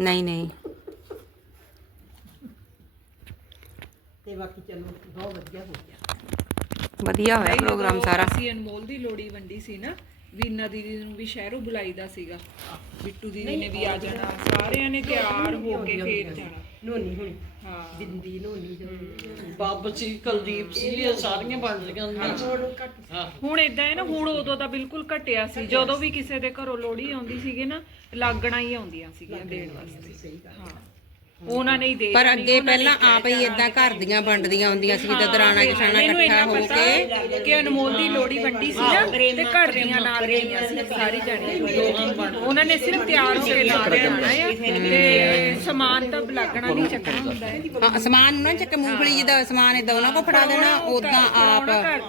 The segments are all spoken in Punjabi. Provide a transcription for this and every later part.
ਨਹੀਂ ਨਹੀਂ। ਤੇ ਬਾਕੀ ਚਲੋ ਬਹੁਤ ਵਧੀਆ ਹੋ ਗਿਆ। ਵਧੀਆ ਹੋਇਆ ਪ੍ਰੋਗਰਾਮ ਸਾਰਾ। ਅਸੀਂ ਅਨਮੋਲ ਦੀ ਲੋੜੀ ਵੰਡੀ ਸੀ ਨਾ ਵੀਨਾ ਦੀਦੀ ਨੂੰ ਵੀ ਸ਼ਹਿਰੋਂ ਬੁਲਾਈਦਾ ਸੀਗਾ। ਬਿੱਟੂ ਦੀਦੀ ਨੇ ਵੀ ਆ ਜਾਣਾ। ਸਾਰਿਆਂ ਨੇ ਤਿਆਰ ਹੋ ਕੇ ਫੇਰ ਜਾਣਾ। ਨੋਨੀ ਹੁਣੀ ਹਾਂ। ਬਿੰਦੀ ਨੋਨੀ ਜੋ ਬਾਬ ਸੀ ਕੁਲਦੀਪ ਸੀ ਇਹ ਸਾਰੀਆਂ ਬਣ ਲਈਆਂ ਹੁੰਦੀਆਂ ਹੁਣ ਇਦਾਂ ਹੈ। ਨਾ ਹੁਣ ਉਦੋਂ ਤਾਂ ਬਿਲਕੁਲ ਘਟਿਆ ਸੀ। ਜਦੋਂ ਵੀ ਕਿਸੇ ਦੇ ਘਰੋਂ ਲੋੜੀ ਆਉਂਦੀ ਸੀਗੀ ਨਾ ਲਾਗਣਾ ਹੀ ਆਉਂਦੀਆਂ ਸੀਗੀਆਂ ਦੇਣ ਵਾਸਤੇ। ਹਾਂ। ਉਹਨਾਂ ਨੇ ਹੀ ਦੇ ਪਰ ਅੱਗੇ ਪਹਿਲਾਂ ਆਪ ਹੀ ਇਦਾਂ ਘਰ ਦੀਆਂ ਵੰਡਦੀਆਂ ਹੁੰਦੀਆਂ ਸੀ ਜਿੱਦਾਂ ਦਰਾਣਾ ਮੈਨੂੰ ਇਕੱਠਾ ਹੋ ਕੇ ਕਿ ਅਨਮੋਲ ਦੀ ਲੋੜੀ ਵੰਡੀ ਸੀ ਨਾ ਤੇ ਘਰ ਦੀਆਂ ਨਾਲ ਗਈਆਂ ਸੀ ਸਾਰੀ ਜਾਣੀਆਂ ਉਹਨਾਂ ਨੇ ਸਿਰਫ ਤਿਆਰ ਹੋ ਕੇ ਨਾਲ ਜਾਣਾ ਹੈ ਤੇ ਸਮਾਨ ਤਾਂ ਲੱਗਣਾ ਨਹੀਂ ਚੱਕਣਾ ਹੁੰਦਾ ਹੈ। ਹਾਂ, ਸਮਾਨ ਨੂੰ ਚੱਕ ਮੂੰਗਫਲੀ ਜਿੱਦਾਂ ਸਮਾਨ ਇਦਾਂ ਉਹਨਾਂ ਕੋ ਫੜਾ ਦੇਣਾ ਉਦਾਂ ਆਪ ਘਰ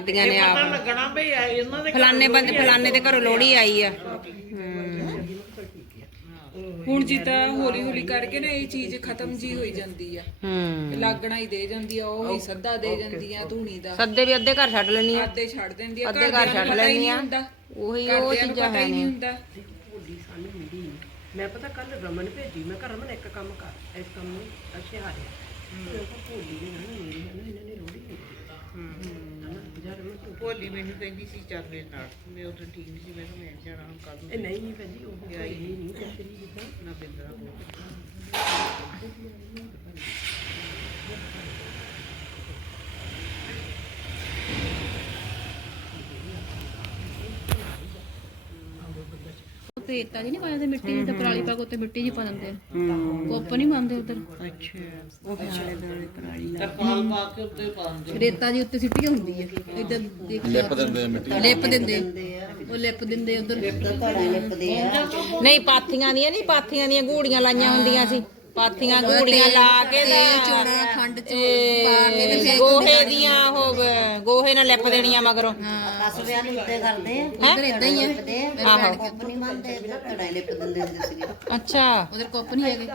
ਦੀਆਂ ਨੇ ਆਪ। ਲੱਗਣਾ ਆ ਇਹਨਾਂ ਦੇ ਫਲਾਣੇ ਬੰਦੇ ਫਲਾਣੇ ਦੇ ਘਰੋਂ ਲੋੜੀ ਆਈ ਆ ਹੁਣ ਜਿੱਦਾਂ ਹੌਲੀ ਹੌਲੀ ਕਰਕੇ ਨਾ ਇਹ ਚੀਜ਼ ਖਤਮ ਜੀ ਹੋਈ ਜਾਂਦੀ ਆ। ਹੂੰ। ਲੱਗਣਾ ਹੀ ਦੇ ਜਾਂਦੀ ਆ ਉਹ ਹੀ ਸੱਦਾ ਦੇ ਜਾਂਦੀ ਆ ਧੂਣੀ ਦਾ। ਸੱਦੇ ਵੀ ਅੱਧੇ ਘਰ ਛੱਡ ਲੈਣੀ ਆ। ਅੱਧੇ ਛੱਡ ਦਿੰਦੀ ਆ ਅੱਧੇ ਘਰ ਛੱਡ ਲੈਣੀ ਆ। ਉਹੀ ਉਹ ਚੀਜ਼ਾਂ ਹੈ ਨਹੀਂ ਹੁੰਦਾ। ਭੋਲੀ ਸਾਨੂੰ ਨਹੀਂ। ਮੈਂ ਪਤਾ ਕੱਲ ਰਮਨ ਭੇਜੀ ਮੈਂ ਕਿਹਾ ਰਮਨ ਇੱਕ ਕੰਮ ਕਰ ਇਸ ਕੰਮ ਨੂੰ ਅੱਛੇ ਆ ਰਿਹਾ ਮੈਂ ਕਿਹਾ ਭੋਲੀ ਨੇ ਨਾ ਮੇਰੀ ਨਾ ਇਹਨਾਂ ਨੇ ਰੋੜੀ ਨਹੀਂ। ਜਦ ਰਮਨ ਤੂੰ ਭੋਲੀ ਮੈਨੂੰ ਕਹਿੰਦੀ ਸੀ ਚੱਲ ਮੇਰੇ ਨਾਲ। ਮੈਂ ਉਦੋਂ ਠੀਕ ਨਹੀਂ ਸੀ ਮੈਂ ਕਿਹਾ ਮੈਂ ਨੀ ਜਾਣਾ ਹੁਣ ਕੱਲ ਇਹ ਨਹੀਂ ਨਹੀਂ ਭੈਣ ਜੀ ਉਹ ਭੋਲੀ ਨਹੀਂ ਚੱਕਰੀ ਜਿੱਦਾਂ। ਨਾ ਬਿੰਦਰਾ ਉੱਤੇ ਰੇਤਾ ਜੀ ਨਹੀਂ ਪਾਇਆ ਤੇ ਮਿੱਟੀ ਦੀ ਤੇ ਪਰਾਲੀ ਪਾ ਕੇ ਉੱਤੇ ਮਿੱਟੀ ਜੀ ਪਾ ਦਿੰਦੇ ਆ। ਕੁੱਪ ਨਹੀਂ ਪਾਉਂਦੇ ਉਧਰ। ਅੱਛਾ। ਉਹ ਪਿਛਲੇ ਦਾਣੇ ਪਰਾਲੀ ਲਾ ਪਾਲ ਪਾ ਕੇ ਉੱਤੇ ਪਾਉਂਦੇ ਰੇਤਾ ਜੀ ਉੱਤੇ ਸਿੱਟੀ ਹੁੰਦੀ ਹੈ ਇੱਧਰ ਦੇਖ ਲਿਪ ਦਿੰਦੇ ਆ ਮਿੱਟੀ। ਲਿਪ ਦਿੰਦੇ ਉਹ ਲਿਪ ਦਿੰਦੇ ਉਧਰ। ਨਹੀਂ ਪਾਥੀਆਂ ਦੀਆਂ ਨਹੀਂ ਪਾਥੀਆਂ ਦੀਆਂ ਗੂੜੀਆਂ ਲਾਈਆਂ ਹੁੰਦੀਆਂ ਸੀ। ਪਾਥੀਆਂ ਗੂੜੀਆਂ ਲਾ ਕੇ ਤਾਂ ਚੋਣਾ ਖੰਡ ਚ ਇਹ ਪਾ ਕੇ ਤੇ ਫੇਰ ਗੋਹੇ ਦੀਆਂ ਉਹ ਗੋਹੇ ਨਾਲ ਲਿਪ ਦੇਣੀਆਂ ਮਗਰੋਂ। ਕਸਬਿਆਂ ਨੂੰ ਉੱਤੇ ਕਰਦੇ ਆ। ਉਧਰ ਇਦਾਂ ਹੀ ਹੈ ਆਹੋ। ਕੁੱਪ ਨਹੀਂ ਮੰਨਦੇ। ਧੜਾਈ ਲਿਪ ਦਿੰਦੇ ਹੁੰਦੇ ਸੀਗੇ। ਅੱਛਾ। ਉਧਰ ਕੁੱਪ ਨਹੀਂ ਹੈਗੇ।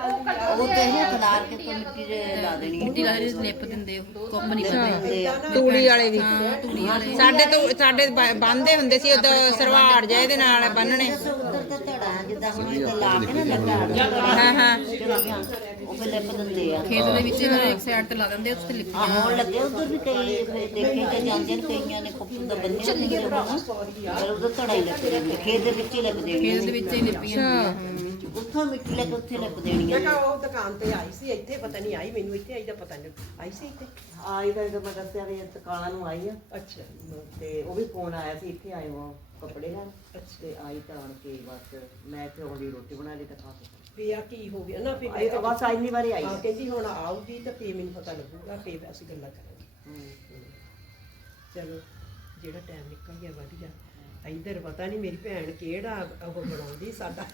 ਉਹ ਤੇ ਇਹ ਖਲਾਰ ਕੇ ਤੋਂ ਮਿੱਟੀ ਦੇ ਲਾ ਦੇਣੀ ਮਿੱਟੀ ਲਾ ਕੇ ਲਿਪ ਦਿੰਦੇ ਉਹ ਕੁੱਪ ਨਹੀਂ ਕਰਦੇ। ਤੂੜੀ ਵਾਲੇ ਵੀ। ਤੂੜੀ ਵਾਲੇ। ਸਾਡੇ ਤੋਂ ਸਾਡੇ ਬੰਨਦੇ ਹੁੰਦੇ ਸੀ ਉਦੋਂ ਸਰਵਾੜ ਜਿਹਾ ਇਹਦੇ ਨਾਲ ਬੰਨਣੇ। ਉੱਧਰ ਤੇ ਧੜਾ ਜਿੱਦਾਂ ਹੁਣ ਇਹ ਲਾ ਕੇ ਨਾ ਲੱਗਾ ਹਾਂ ਹਾਂ। ਉਹ ਫਿਰ ਲਿਪ ਦਿੰਦੇ ਆ। ਖੇਤ ਦੇ ਵਿੱਚ ਇਹਨਾਂ ਨੇ ਇੱਕ ਸਾਈਡ ਤੇ ਲਾ ਦਿੰਦੇ ਉੱਤੇ ਲਿਪ ਆ ਹੁਣ ਲੱਗੇ ਉਧਰ ਵੀ ਕਈ ਦੇਖੇ ਤੇ ਜਾਂਦੇ ਨੇ ਕਈਆਂ ਨੇ ਕੁੱਪ ਦਾ ਬੰਨਿਆ ਹੁੰਦੇ ਆ ਪਰ ਉਧਰ ਧੜਾਈ ਲਿਪ ਦਿੰਦੇ ਖੇਤ ਦੇ ਵਿੱਚ ਹੀ ਲਿਪ ਦੇਣੀ ਖੇਤ ਦੇ ਵਿੱਚ ਹੀ ਲਿਪੀਆਂ ਉੱਥੋਂ ਮਿੱਟੀ ਲੈ ਕੇ ਉੱਥੇ ਲਿਪ ਦੇਣੀ ਮੈਂ ਕਿਹਾ ਉਹ ਦੁਕਾਨ ਤੇ ਆਈ ਸੀ ਇੱਥੇ ਪਤਾ ਨਹੀਂ ਆਈ ਮੈਨੂੰ ਇੱਥੇ ਆਈ ਦਾ ਪਤਾ ਨਹੀਂ ਆਈ ਸੀ ਇੱਥੇ। ਆਈ ਤਾਂ ਜਦੋਂ ਮੈਂ ਦੱਸਿਆ ਵੀ ਤਕਾਲਾ ਨੂੰ ਆਈ ਆ। ਅੱਛਾ। ਤੇ ਉਹ ਵੀ ਫੋਨ ਆਇਆ ਸੀ ਇੱਥੇ ਆਏ ਹੋ ਕੱਪੜੇ ਲੈਣ। ਤੇ ਆਈ ਤਾਂ ਆਣ ਕੇ ਬਸ ਮੈਂ ਇੱਥੇ ਆਉਂਦੀ ਰੋਟੀ ਬਣਾ ਲਈ ਤਾਂ ਖਾ ਕੇ। ਵੀ ਆ ਕੀ ਹੋ ਗਿਆ ਨਾ ਫਿਰ ਆਈ ਤਾਂ ਬਸ ਇੰਨੀ ਵਾਰੀ ਆਈ। ਹਾਂ ਕਹਿੰਦੀ ਹੁਣ ਆਊਗੀ ਤਾਂ ਫੇਰ ਮੈਨੂੰ ਪਤਾ ਲੱਗੂਗਾ ਫੇਰ ਅਸੀਂ ਗੱਲਾਂ ਕਰਾਂਗੇ। ਚਲੋ ਜਿਹੜਾ ਟਾਈਮ ਨਿਕਲ ਗਿਆ ਵਧੀਆ ਇੱਧਰ ਪਤਾ ਨਹੀਂ ਮੇਰੀ ਭੈਣ ਕਿਹੜਾ ਉਹ ਬਣਾਉਂਦੀ ਸਾਡਾ।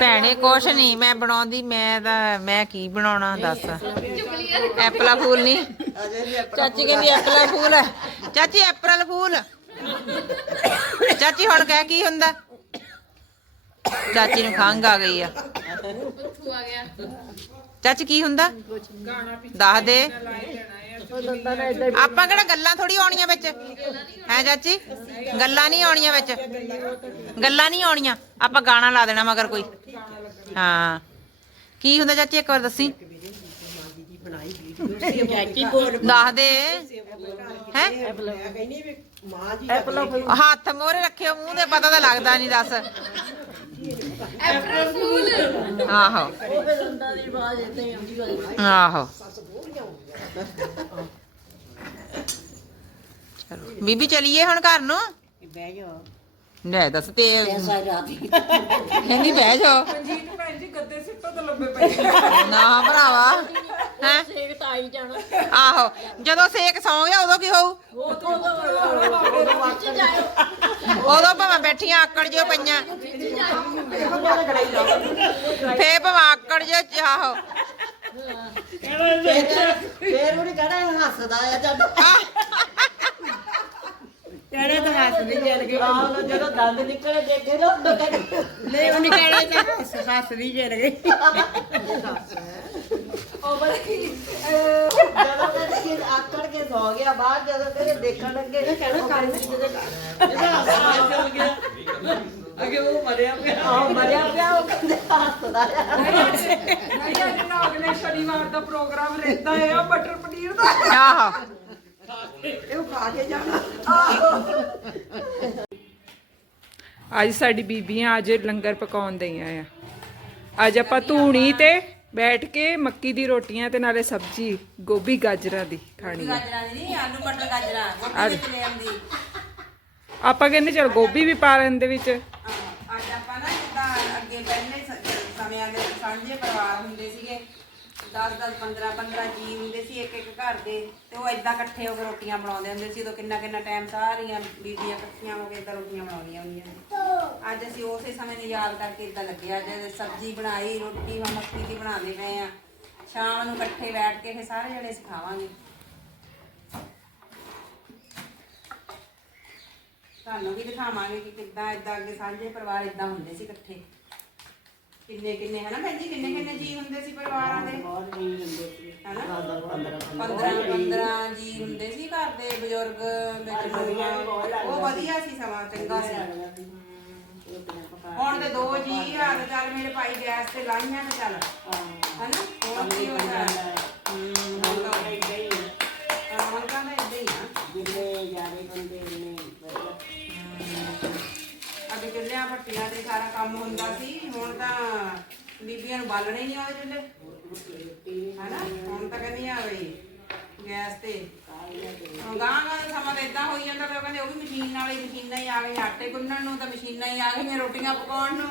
ਭੈਣੇ ਕੁਛ ਨਹੀਂ ਮੈਂ ਬਣਾਉਂਦੀ ਮੈਂ ਤਾਂ ਮੈਂ ਕੀ ਬਣਾਉਣਾ ਦੱਸ। ਐਪਲਾ ਫੂਲ ਨਹੀਂ ਚਾਚੀ ਕਹਿੰਦੀ ਐਪਲਾ ਫੂਲ। ਹੈ ਚਾਚੀ ਐਪਰਲ ਫੂਲ। ਚਾਚੀ ਹੁਣ ਕਹਿ ਕੀ ਹੁੰਦਾ? ਚਾਚੀ ਨੂੰ ਖੰਘ ਆ ਗਈ ਆ। ਚਾਚੀ ਕੀ ਹੁੰਦਾ? ਦੱਸ ਦੇ। ਆਪਾਂ ਕਿਹੜਾ ਗੱਲਾਂ ਥੋੜੀ ਆਉਣੀਆਂ ਵਿੱਚ? ਹੈ ਚਾਚੀ? ਗੱਲਾਂ ਨਹੀਂ ਆਉਣੀਆਂ ਵਿੱਚ। ਗੱਲਾਂ ਨਹੀਂ ਆਉਣੀਆਂ। ਆਪਾਂ ਗਾਣਾ ਲਾ ਦੇਣਾ ਮਗਰ ਕੋਈ। ਹਾਂ। ਕੀ ਹੁੰਦਾ ਚਾਚੀ ਇੱਕ ਵਾਰ ਦੱਸੀ। ਦੱਸ ਦੇ। ਹੈ? ਹੱਥ ਮੋਰੇ ਰੱਖਿਓ ਮੂੰਹ ਤੇ ਪਤਾ ਤਾਂ ਲੱਗਦਾ ਨਹੀਂ ਦੱਸ। ਆਹੋ। ਆਹੋ। ਚਲੋ। ਬੀਬੀ ਚਲੀਏ ਹੁਣ ਘਰ ਨੂੰ? ਬਹਿ ਜਾ ਲੈ ਦੱਸ ਤੇ ਸਾਰੀ ਰਾਤ ਹੀ ਕਹਿੰਦੀ ਬਹਿ ਜਾ ਜੀਤ ਭੈਣ ਜੀ ਗੱਦੇ ਸਿੱਟੋ ਤਾਂ ਲੰਬੇ ਪਏ। ਨਾ ਭਰਾਵਾ। ਜਾਣਾ। ਆਹੋ ਜਦੋਂ ਸੇਕ ਸੌਂ ਗਿਆ ਉਦੋਂ ਕੀ ਹੋਊ? ਉਦੋਂ ਭਾਵੇਂ ਬੈਠੀਆਂ ਆਕੜ ਜਿਓ ਪਈਆਂ। ਫੇਰ ਭਾਵੇਂ ਆਕੜ ਜਿਓ ਆਹੋ। ਫੇਰ ਉਹਨੇ ਕਹਣਾ ਹੱਸਦਾ ਆ ਜਦ। ਕਿਹੜੇ ਤਾਂ ਹੱਸਦੀ ਚੱਲ ਗਈ ਆਹ ਜਦੋਂ ਦੰਦ ਨਿਕਲੇ ਦੇਖੇ ਨਾ ਨਹੀਂ ਉਹਨੇ ਕਹਿਣਾ ਤਾਂ ਹੱਸਦੀ ਚੱਲ ਗਈ ਜਦੋਂ ਕਹਿੰਦੇ ਆਕੜ ਕੇ ਸੌ ਗਿਆ ਬਾਅਦ ਜਦੋਂ ਕਹਿੰਦੇ ਦੇਖਣ ਲੱਗੇ ਕਹਿਣਾ ਕੰਮ ਜਿਹਦੇ ਇਹਦਾ ਹਾਸਾ ਚੱਲ ਗਿਆ ਅਗੇ ਉਹ ਮਰਿਆ ਪਿਆ। ਆਹ ਮਰਿਆ ਪਿਆ ਉਹ ਕਹਿੰਦੇ ਹੱਸਦਾ ਆ। ਨਹੀਂ ਅੱਜ ਨਾ ਅਗਲੇ ਸ਼ਨੀਵਾਰ ਦਾ ਪ੍ਰੋਗਰਾਮ ਰਹਿੰਦਾ ਹੈ ਆ ਮਟਰ ਪਨੀਰ ਦਾ। ਆਹੋ। ਇਹ ਖਾ ਕੇ ਜਾਣਾ। ਅੱਜ ਸਾਡੀ ਬੀਬੀਆਂ ਅੱਜ ਲੰਗਰ ਪਕਾਉਣ ਦਈਆਂ ਆ। ਅੱਜ ਆਪਾਂ ਧੂਣੀ ਤੇ ਬੈਠ ਕੇ ਮੱਕੀ ਦੀ ਰੋਟੀਆਂ ਤੇ ਨਾਲੇ ਸਬਜ਼ੀ ਗੋਭੀ ਗਾਜਰਾਂ ਦੀ ਖਾਣੀ ਆ। ਨਹੀਂ ਆਲੂ ਮਟਰ ਗਾਜਰਾਂ ਅੱਜ ਗੋਭੀ ਲੈ ਆਂਦੀ ਆਪਾਂ ਕਹਿੰਦੇ ਚਲ ਗੋਭੀ ਵੀ ਪਾ ਲੈਣ ਦੇ ਵਿੱਚ ਅੱਜ ਆਪਾਂ ਨਾ ਜਿੱਦਾਂ ਅੱਗੇ ਪਹਿਲੇ ਸ- ਸਮਿਆਂ ਦੇ ਸਾਂਝੇ ਪਰਿਵਾਰ ਹੁੰਦੇ ਸੀਗੇ 10 10 15 15 ਜੀ ਹੁੰਦੇ ਸੀ ਇੱਕ ਇੱਕ ਘਰ ਦੇ ਤੇ ਉਹ ਏਦਾਂ ਇਕੱਠੇ ਹੋ ਕੇ ਰੋਟੀਆਂ ਬਣਾਉਂਦੇ ਹੁੰਦੇ ਸੀ ਉਦੋਂ ਕਿੰਨਾ ਕਿੰਨਾ ਟਾਈਮ ਸਾਰੀਆਂ ਬੀਬੀਆਂ ਇਕੱਠੀਆਂ ਹੋ ਕੇ ਏਦਾਂ ਰੋਟੀਆਂ ਬਣਾਉਂਦੀਆਂ ਹੁੰਦੀਆਂ ਸੀ। ਅੱਜ ਅਸੀਂ ਉਸੇ ਸਮੇਂ ਨੂੰ ਯਾਦ ਕਰਕੇ ਏਦਾਂ ਲੱਗਿਆ ਜੇ ਸਬਜ਼ੀ ਬਣਾਈ, ਰੋਟੀ ਹੁਣ ਮੱਕੀ ਦੀ ਬਣਾਉਂਦੇ ਪਏ ਆ। ਸ਼ਾਮ ਨੂੰ ਇਕੱਠੇ ਬੈਠ ਕੇ ਫਿਰ ਸਾਰੇ ਜਣੇ ਸਿਖਾਵਾਂਗੇ। ਤੁਹਾਨੂੰ ਵੀ ਦਿਖਾਵਾਂਗੇ ਕਿ ਕਿੱਦਾਂ ਇਦਾਂ ਅੱਗੇ ਸਾਂਝੇ ਪਰਿਵਾਰ ਇਦਾਂ ਹੁੰਦੇ ਸੀ ਇਕੱਠੇ। ਕਿੰਨੇ ਕਿੰਨੇ ਹਨਾ ਭੈਣ ਜੀ ਕਿੰਨੇ ਕਿੰਨੇ ਜੀ ਹੁੰਦੇ ਸੀ ਪਰਿਵਾਰਾਂ ਦੇ? ਬਹੁਤ ਨਹੀਂ ਹੁੰਦੇ ਸੀ। ਹਨਾ? 15 15 15 ਜੀ ਹੁੰਦੇ ਸੀ ਘਰ ਦੇ ਬਜ਼ੁਰਗ ਵਿੱਚ ਲੋਕ ਉਹ ਵਧੀਆ ਸੀ ਸਮਾਂ ਚੰਗਾ ਸੀ। ਹੁਣ ਤੇ ਦੋ ਜੀ ਆ ਤੇ ਚੱਲ ਮੇਰੇ ਭਾਈ ਗੈਸ ਤੇ ਲਾਈਆਂ ਤੇ ਚੱਲ। ਹਨਾ? ਹੁਣ ਕੀ ਹੋ। ਭੱਟੀਆਂ ਤੇ ਸਾਰਾ ਕੰਮ ਹੁੰਦਾ ਸੀ, ਹੁਣ ਤਾਂ ਬੀਬੀਆਂ ਨੂੰ ਬਾਲਣੇ ਨਹੀਂ ਆਉਂਦੇ ਚੁੱਲ੍ਹੇ ਹਨਾ? ਹੁਣ ਤਾਂ ਕਹਿੰਦੀਆਂ ਬਈ, ਗੈਸ ਤੇ। ਗਾਂ ਗਾਂ, ਸਮਾਂ ਤਾਂ ਇਦਾਂ ਹੋਈ ਜਾਂਦਾ, ਫਿਰ ਕਹਿੰਦੇ ਉਹ ਵੀ ਮਸ਼ੀਨ ਨਾਲ ਹੀ, ਮਸ਼ੀਨਾਂ ਹੀ ਆ ਗਈਆਂ, ਆਟੇ ਗੁੰਨਣ ਨੂੰ ਤਾਂ ਮਸ਼ੀਨਾਂ ਹੀ ਆ ਗਈਆਂ, ਰੋਟੀਆਂ ਪਕਾਉਣ ਨੂੰ।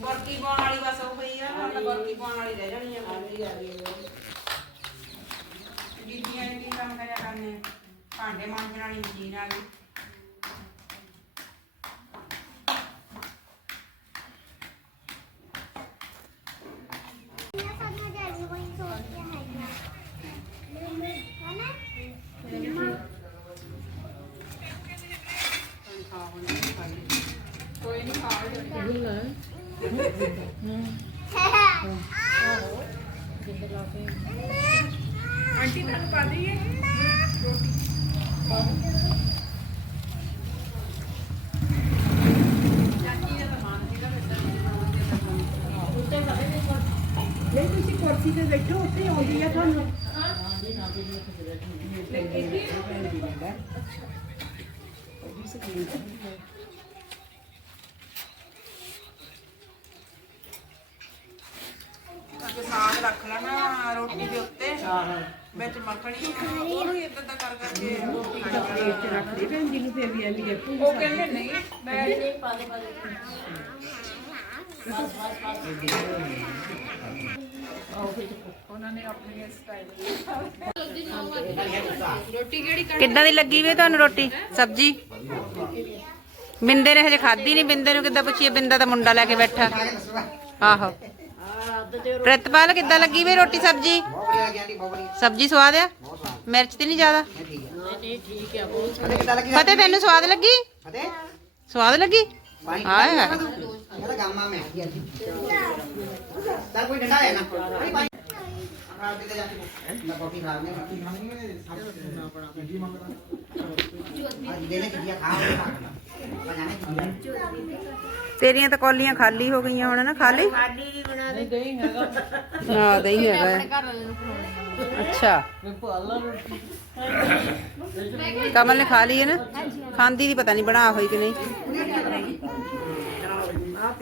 ਬਰਕੀ ਪਾਉਣ ਵਾਲੀ ਬਸ ਉਹ ਪਈ ਆ, ਹੁਣ ਤਾਂ ਬਰਕੀ ਪਾਉਣ ਵਾਲੀ ਰਹਿ ਜਾਣੀ ਆ। ਬੀਬੀਆਂ ਨੇ ਕੀ ਕੰਮ ਕਰਿਆ ਕਰਨੇ? ਭਾਂਡੇ ਮਾਂਜਣ ਵਾਲੀ ਮਸ਼ੀਨ ਆ ਗਈ। ਆਂਟੀ ਤੁਹਾਨੂੰ ਪਾ ਦਈਏ ਨਹੀਂ ਤੁਸੀਂ ਕੁਰਸੀ ਤੇ ਬੈਠੋ ਉੱਥੇ ਆਉਂਦੀ ਆ ਤੁਹਾਨੂੰ ਅੱਗੇ ਸਾਗ ਰੱਖ ਲੈਣਾ ਰੋਟੀ ਦੇ ਉੱਤੇ। ਵਿੱਚ ਮੱਖਣੀ ਉਹਨੂੰ ਇਦਾਂ ਦਾ ਕਰ ਕਰਕੇ ਪਲੇਟ ਚ ਰੱਖ ਦੇ ਭੈਣ ਜੀ ਨੂੰ ਫਿਰ ਵੀ ਐਵੇਂ ਦੇਖੋ ਉਹ ਕਹਿੰਦੇ ਨਹੀਂ ਮੈਂ ਉਹਨਾਂ ਨੇ ਆਪਣੇ ਸਟਾਈਲ ਕਿੱਦਾਂ ਦੀ ਲੱਗੀ ਵੀ ਤੁਹਾਨੂੰ ਰੋਟੀ? ਸਬਜੀ? ਬਿੰਦੇ ਨੇ ਹਜੇ ਖਾਧੀ ਨਹੀਂ ਬਿੰਦੇ ਨੂੰ ਕਿੱਦਾਂ ਪੁੱਛੀਏ? ਬਿੰਦਾ ਤਾਂ ਮੁੰਡਾ ਲੈ ਕੇ ਬੈਠਾ। ਆਹੋ। ਪ੍ਰਿਤਪਾਲ ਕਿੱਦਾਂ ਲੱਗੀ ਵੀ ਰੋਟੀ ਸਬਜੀ? ਸਬਜੀ ਸਵਾਦ ਆ? ਮਿਰਚ ਤੇ ਨਹੀਂ ਜ਼ਿਆਦਾ ਫਤਿਹ ਤੈਨੂੰ ਸਵਾਦ ਲੱਗੀ? ਸਵਾਦ ਲੱਗੀ? ਹਾਏ। ਹਾਏ ਤੇਰੀਆਂ ਤਾਂ ਕੌਲੀਆਂ ਖਾਲੀ ਹੋ ਗਈਆਂ ਹੁਣ ਨਾ ਖਾਲੀ ਨਹੀਂ ਦਹੀਂ ਹੈਗਾ ਹਾਂ ਦਹੀਂ ਹੈਗਾ ਆਪਣੇ ਘਰ ਵਾਲੇ ਨੂੰ ਖਵਾਉਣਾ ਅੱਛਾ ਮੈਂ ਪਾਲਾ ਰੋਟੀ ਕਮਲ ਨੇ ਖਾ ਲਈ ਹੈ ਨਾ ਖਾਂਦੀ ਦੀ ਪਤਾ ਨਹੀਂ ਬਣਾ ਹੋਈ ਕਿ ਨਹੀਂ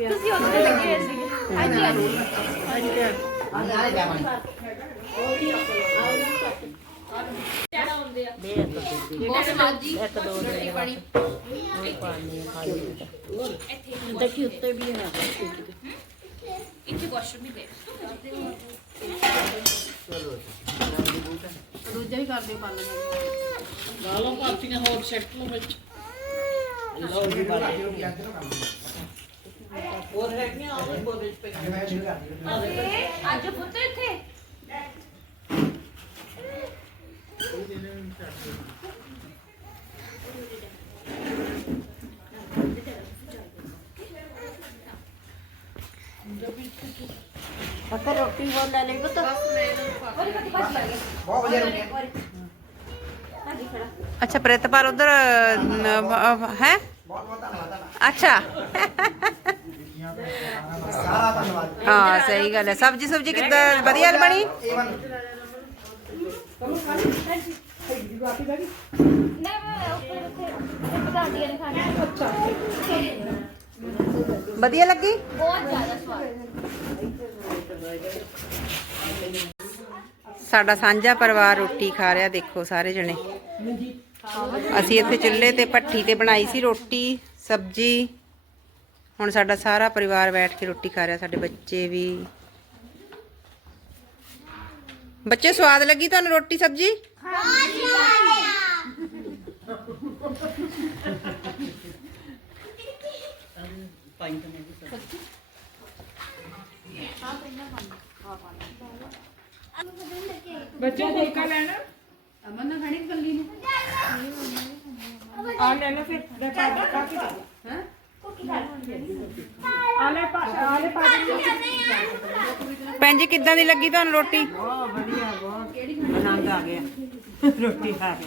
ਤੁਸੀਂ ਉਹਦੇ ਤੇ ਲੱਗੇ ਹੋਏ ਸੀਗੇ ਹਾਂਜੀ ਹਾਂਜੀ ਬਹੁਤ ਸਵਾਦ ਜੀ ਰੋਟੀ ਪਾਣੀ ਦੇਖੀ ਉੱਤੇ ਵੀ ਹੈ ਇੱਥੇ ਵਾਸ਼ਰੂਮ ਵੀ ਦੇ ਦੂਜਾ ਵੀ ਕਰ ਦਿਓ ਪਾਲਣ। ਗਾਲਾਂ ਪਾਤੀਆਂ ਹੋਰ ਸੈਕਟਰ ਵਿੱਚ। ਹੋਰ ਹੈਗੀਆਂ ਉਹਦੇ ਬੋਲੇ ਚ ਪਈਆਂ। ਅੱਜ ਪੁੱਤ ਇੱਥੇ। ਪਤਾ ਰੋਟੀ ਹੋਰ ਲੈ ਲਈ ਪੁੱਤ ਅੱਛਾ ਪ੍ਰਿਤਪਾਲ ਉਧਰ ਹੈ ਅੱਛਾ ਹਾਂ ਸਹੀ ਗੱਲ ਹੈ ਸਬਜੀ ਸੁਬਜੀ ਕਿੱਦਾਂ ਵਧੀਆ ਬਣੀ ਵਧੀਆ ਲੱਗੀ ਬਹੁਤ ਜ਼ਿਆਦਾ ਸਵਾਦ ਸਾਡਾ ਸਾਂਝਾ ਪਰਿਵਾਰ ਰੋਟੀ ਖਾ ਰਿਹਾ, ਦੇਖੋ ਸਾਰੇ ਜਣੇ। ਅਸੀਂ ਇੱਥੇ ਚੁੱਲ੍ਹੇ ਤੇ ਭੱਠੀ ਤੇ ਬਣਾਈ ਸੀ ਰੋਟੀ, ਸਬਜੀ। ਹੁਣ ਸਾਡਾ ਸਾਰਾ ਪਰਿਵਾਰ ਬੈਠ ਕੇ ਰੋਟੀ ਖਾ ਰਿਹਾ, ਸਾਡੇ ਬੱਚੇ ਵੀ। ਬੱਚੇ, ਸਵਾਦ ਲੱਗੀ ਤੁਹਾਨੂੰ ਰੋਟੀ, ਸਬਜੀ? ਬੱਚੇ ਫੁਲਕਾ ਲੈਣਾ। ਅਮਨ ਨਾ ਖਾਣੀ ਕੱਲੀ ਨੂੰ? ਆ ਲੈ ਫਿਰ ਲੈ ਪਾ ਦੇ ਪਾ ਕੇ ਦੇ। ਹਾਂ? ਆ ਲੈ ਪਾ ਆ ਲੈ ਪਾ ਦੇ। ਭੈਣ ਜੀ ਕਿੱਦਾਂ ਦੀ ਲੱਗੀ ਤੁਹਾਨੂੰ ਰੋਟੀ? ਬਹੁਤ ਵਧੀਆ ਬਹੁਤ ਆਨੰਦ ਆ ਗਿਆ। ਰੋਟੀ ਖਾ ਕੇ।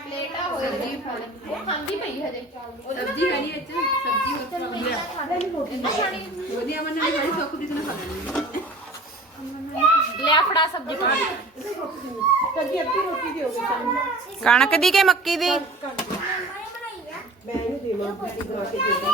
ਪਲੇਟਾ ਹੋ ਗਈ ਉਹ ਖਾਂਦੀ ਪਈ ਹਜੇ ਸਬਜ਼ੀ ਹੈ ਨਹੀਂ ਇੱਥੇ ਸਬਜ਼ੀ ਹੋ ਖਾਣੀ ਵਧੀਆ ਅਮਨ ਨੇ ਖਾਣੀ ਸੁੱਕ ਦੀ ਨਾ ਖਾ ਲੈਣੀ ਲਿਆ ਫੜਾ ਸਬਜ਼ੀ ਪਾ। ਕਣਕ ਦੀ ਕਿ ਮੱਕੀ ਦੀ? ਮੈਂ ਇਹਨੂੰ ਦੇਵਾਂ ਰੋਟੀ ਬਣਾ ਕੇ ਦੇ ਦਾਂ